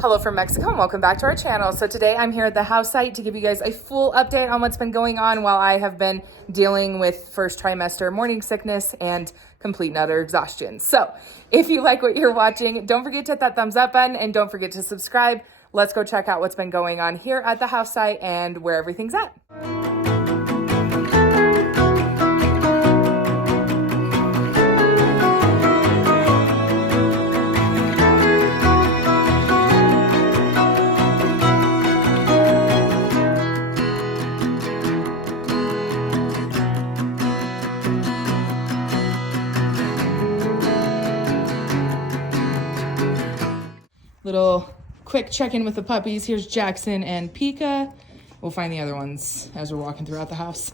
Hello from Mexico and welcome back to our channel. So today I'm here at the house site to give you guys a full update on what's been going on while I have been dealing with first trimester morning sickness and complete and utter exhaustion. So if you like what you're watching, don't forget to hit that thumbs up button and don't forget to subscribe. Let's go check out what's been going on here at the house site and where everything's at. Little quick check-in with the puppies. Here's Jackson and Pika. We'll find the other ones as we're walking throughout the house.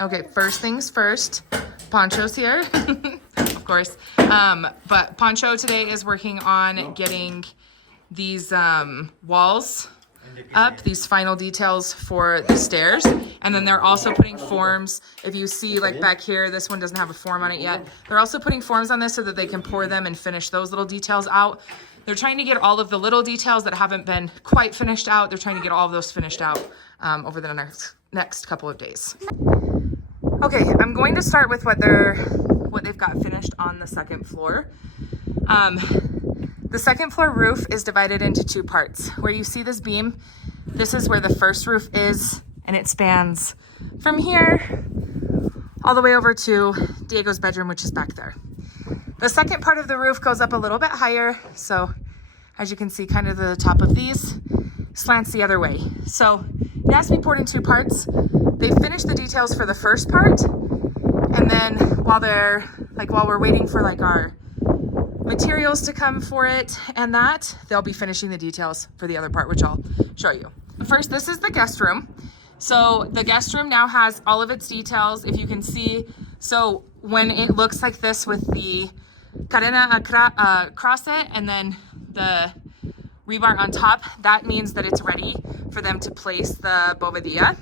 Okay, first things first. Poncho's here, of course. But Poncho today is working on getting these walls up, these final details for the stairs. And then they're also putting forms. If you see like back here, this one doesn't have a form on it yet. They're also putting forms on this so that they can pour them and finish those little details out. They're trying to get all of the little details that haven't been quite finished out. They're trying to get all of those finished out over the next couple of days. Okay, I'm going to start with what they've got finished on the second floor. The second floor roof is divided into two parts. Where you see this beam, this is where the first roof is, and it spans from here all the way over to Diego's bedroom, which is back there. The second part of the roof goes up a little bit higher. So as you can see, kind of the top of these slants the other way. So it has to be poured in two parts. They finished the details for the first part. And then while we're waiting for like our materials to come for it and that, they'll be finishing the details for the other part, which I'll show you. First, this is the guest room. So the guest room now has all of its details, if you can see. So when it looks like this with the cadena across it and then the rebar on top, that means that it's ready for them to place the bovadilla.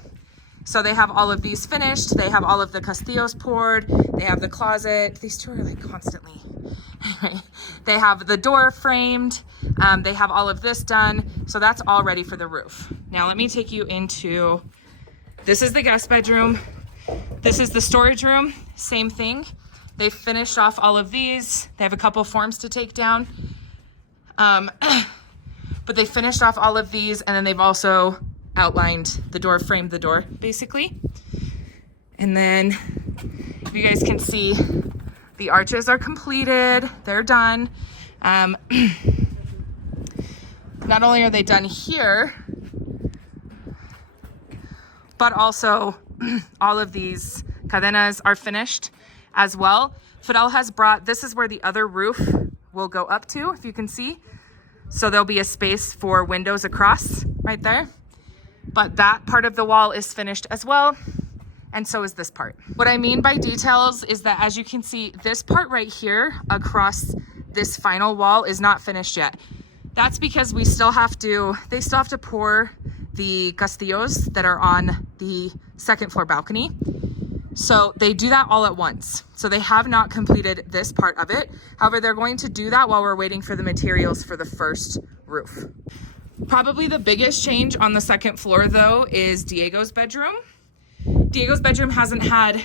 So they have all of these finished. They have all of the castillos poured. They have the closet. These two are like constantly. They have the door framed. They have all of this done. So that's all ready for the roof. Now let me take you into, this is the guest bedroom. This is the storage room, same thing. They've finished off all of these. They have a couple forms to take down. But they finished off all of these, and then they've also outlined the door, framed the door, basically. And then, if you guys can see, the arches are completed. They're done. Not only are they done here, but also all of these cadenas are finished as well. Fidel has brought, this is where the other roof will go up to, if you can see. So there'll be a space for windows across right there. But that part of the wall is finished as well. And so is this part. What I mean by details is that, as you can see, this part right here across this final wall is not finished yet. That's because they still have to pour the castillos that are on the second floor balcony. So they do that all at once. So they have not completed this part of it. However, they're going to do that while we're waiting for the materials for the first roof. Probably the biggest change on the second floor though is Diego's bedroom. Diego's bedroom hasn't had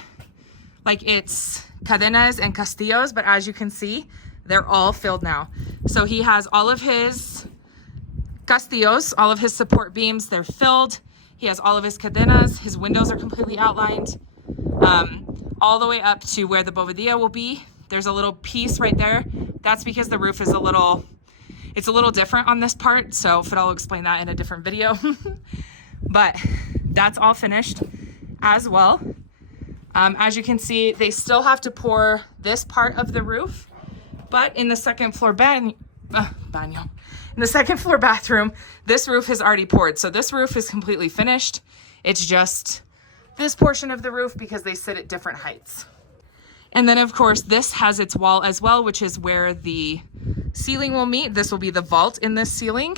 like its cadenas and castillos, but as you can see, they're all filled now. So he has all of his castillos, all of his support beams, they're filled. He has all of his cadenas, his windows are completely outlined. All the way up to where the bovadilla will be. There's a little piece right there. That's because the roof is a little different on this part. So Fidel will explain that in a different video. But that's all finished as well. As you can see, they still have to pour this part of the roof, but in the second floor in the second floor bathroom, this roof is already poured. So this roof is completely finished. It's just this portion of the roof because they sit at different heights. And then of course this has its wall as well, which is where the ceiling will meet. This will be the vault in this ceiling.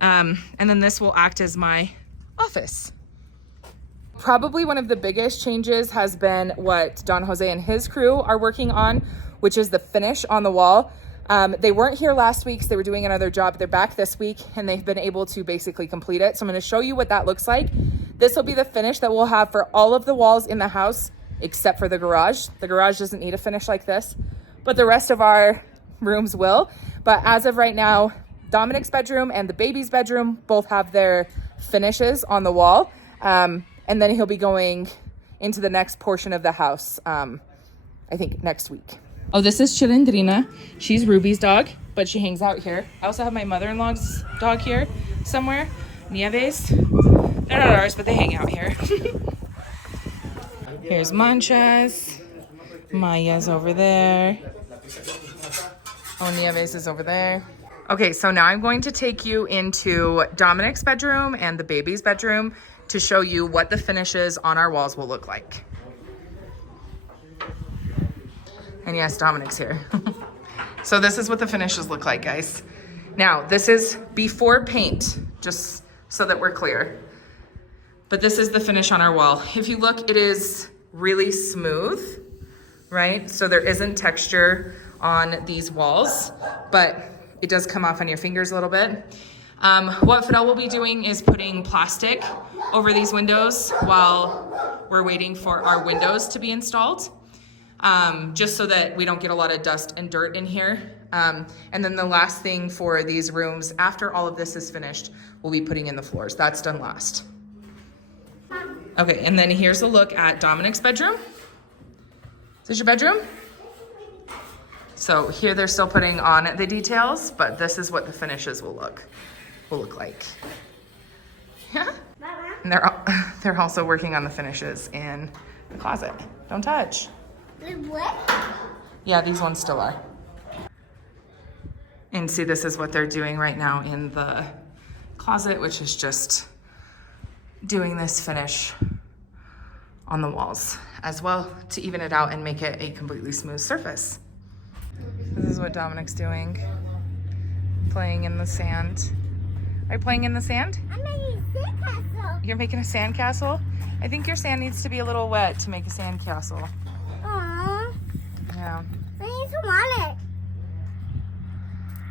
And then this will act as my office. Probably one of the biggest changes has been what Don Jose and his crew are working on, which is the finish on the wall. They weren't here last week, so they were doing another job. They're back this week, and they've been able to basically complete it. So I'm going to show you what that looks like. This will be the finish that we'll have for all of the walls in the house, except for the garage. The garage doesn't need a finish like this, but the rest of our rooms will. But as of right now, Dominic's bedroom and the baby's bedroom both have their finishes on the wall. And then he'll be going into the next portion of the house, I think next week. Oh, this is Chilindrina. She's Ruby's dog, but she hangs out here. I also have my mother-in-law's dog here somewhere, Nieves. They're not ours, but they hang out here. Here's Manchas. Maya's over there. Oh, Nieves is over there. Okay, so now I'm going to take you into Dominic's bedroom and the baby's bedroom to show you what the finishes on our walls will look like. And yes, Dominic's here. So this is what the finishes look like, guys. Now, this is before paint, just so that we're clear. But this is the finish on our wall. If you look, it is really smooth, right? So there isn't texture on these walls, but it does come off on your fingers a little bit. What Fidel will be doing is putting plastic over these windows while we're waiting for our windows to be installed. Just so that we don't get a lot of dust and dirt in here. And then the last thing for these rooms, after all of this is finished, we'll be putting in the floors. That's done last. Okay, and then here's a look at Dominic's bedroom. Is this your bedroom? So here they're still putting on the details, but this is what the finishes will look like. Yeah. And they're also working on the finishes in the closet. Don't touch. What? Yeah, these ones still are. And see, this is what they're doing right now in the closet, which is just doing this finish on the walls as well to even it out and make it a completely smooth surface. This is what Dominic's doing, playing in the sand. Are you playing in the sand? I'm making a sandcastle. You're making a sandcastle? I think your sand needs to be a little wet to make a sandcastle. Yeah. I need some water.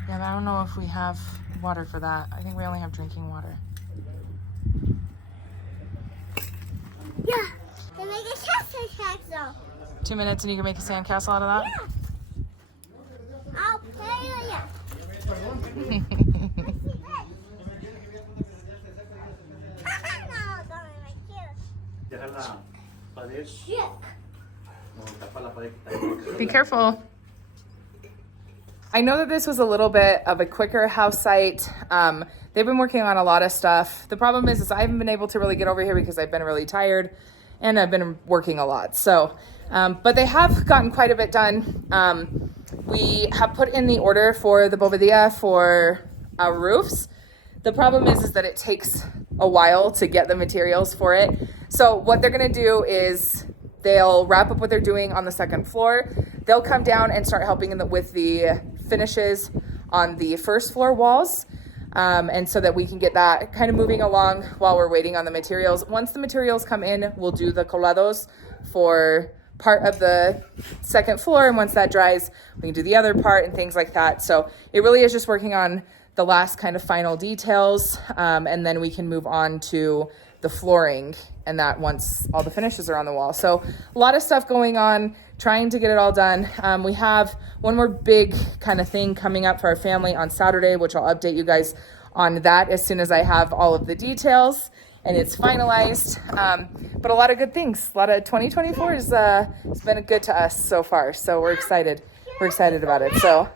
Yeah, but I don't know if we have water for that. I think we only have drinking water. Yeah. Can make a sandcastle. 2 minutes and you can make a sandcastle out of that? Yeah. I'll play with you. Be careful. I know that this was a little bit of a quicker house site. They've been working on a lot of stuff. The problem is I haven't been able to really get over here because I've been really tired and I've been working a lot. So, but they have gotten quite a bit done. We have put in the order for the bovadilla for our roofs. The problem is that it takes a while to get the materials for it. So what they're gonna do is they'll wrap up what they're doing on the second floor. They'll come down and start helping with the finishes on the first floor walls. And so that we can get that kind of moving along while we're waiting on the materials. Once the materials come in, we'll do the colados for part of the second floor. And once that dries, we can do the other part and things like that. So it really is just working on the last kind of final details. And then we can move on to the flooring and that once all the finishes are on the wall. So a lot of stuff going on, trying to get it all done. We have one more big kind of thing coming up for our family on Saturday, which I'll update you guys on that as soon as I have all of the details and it's finalized. But a lot of good things. A lot of 2024 has been good to us so far. So we're excited. We're excited about it. So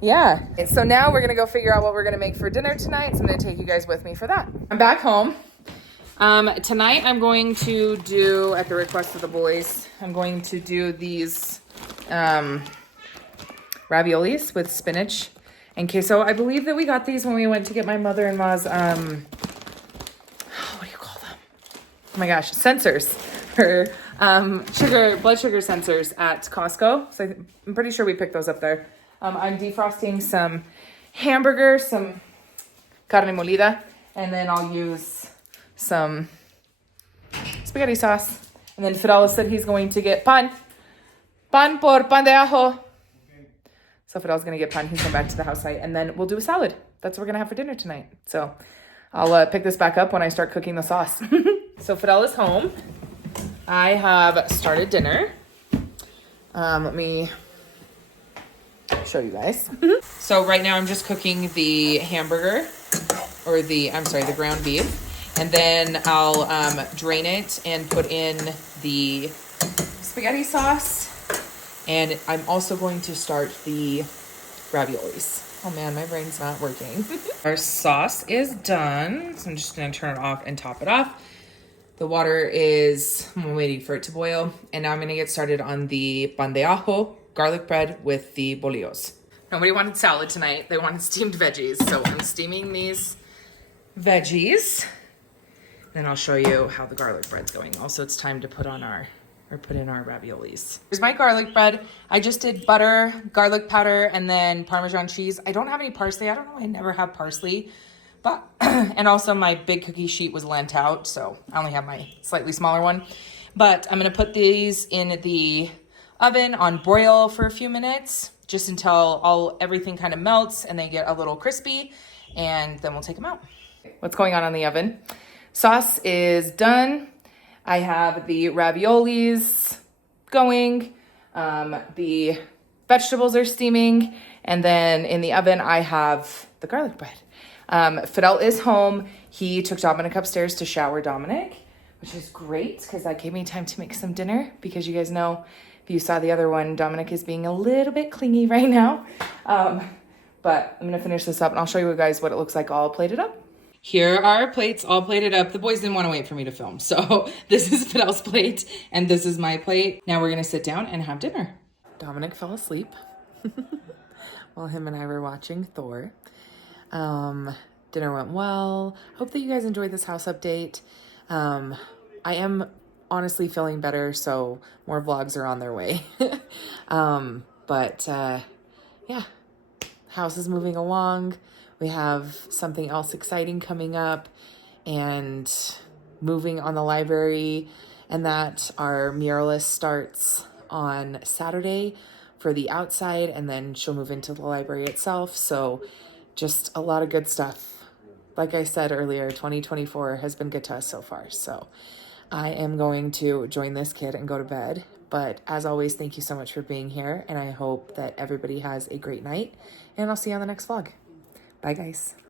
yeah. And so now we're gonna go figure out what we're gonna make for dinner tonight. So I'm gonna take you guys with me for that. I'm back home. Tonight I'm going to do, at the request of the boys, I'm going to do these raviolis with spinach and queso. I believe that we got these when we went to get my mother-in-law's, what do you call them? Oh my gosh, sensors for blood sugar sensors at Costco. So I'm pretty sure we picked those up there. I'm defrosting some hamburger, some carne molida, and then I'll use some spaghetti sauce. And then Fidel said he's going to get pan por pan de ajo. So Fidel's gonna get pan. He's going back to the house site, and then we'll do a salad. That's what we're gonna have for dinner tonight. So I'll pick this back up when I start cooking the sauce. So Fidel is home. I have started dinner. Let me show you guys. So right now I'm just cooking the hamburger, or the ground beef. And then I'll drain it and put in the spaghetti sauce. And I'm also going to start the raviolis. Oh man, my brain's not working. Our sauce is done. So I'm just gonna turn it off and top it off. The water I'm waiting for it to boil. And now I'm gonna get started on the pan de ajo, garlic bread with the bolillos. Nobody wanted salad tonight. They wanted steamed veggies. So I'm steaming these veggies. Then I'll show you how the garlic bread's going. Also, it's time to put in our raviolis. Here's my garlic bread. I just did butter, garlic powder, and then Parmesan cheese. I don't have any parsley. I don't know. I never have parsley. But and also my big cookie sheet was lent out, so I only have my slightly smaller one. But I'm gonna put these in the oven on broil for a few minutes, just until everything kind of melts and they get a little crispy, and then we'll take them out. What's going on the oven? Sauce is done. I have the raviolis going. The vegetables are steaming. And then in the oven, I have the garlic bread. Fidel is home. He took Dominic upstairs to shower Dominic, which is great because that gave me time to make some dinner, because you guys know, if you saw the other one, Dominic is being a little bit clingy right now. But I'm going to finish this up and I'll show you guys what it looks like all plated up. Here are our plates all plated up. The boys didn't want to wait for me to film. So this is Fidel's plate and this is my plate. Now we're going to sit down and have dinner. Dominic fell asleep while him and I were watching Thor. Dinner went well. Hope that you guys enjoyed this house update. I am honestly feeling better, so more vlogs are on their way. Yeah, house is moving along. We have something else exciting coming up and moving on the library, and that our muralist starts on Saturday for the outside, and then she'll move into the library itself. So just a lot of good stuff. Like I said earlier, 2024 has been good to us so far. So I am going to join this kid and go to bed. But as always, thank you so much for being here. And I hope that everybody has a great night. And I'll see you on the next vlog. Bye, guys.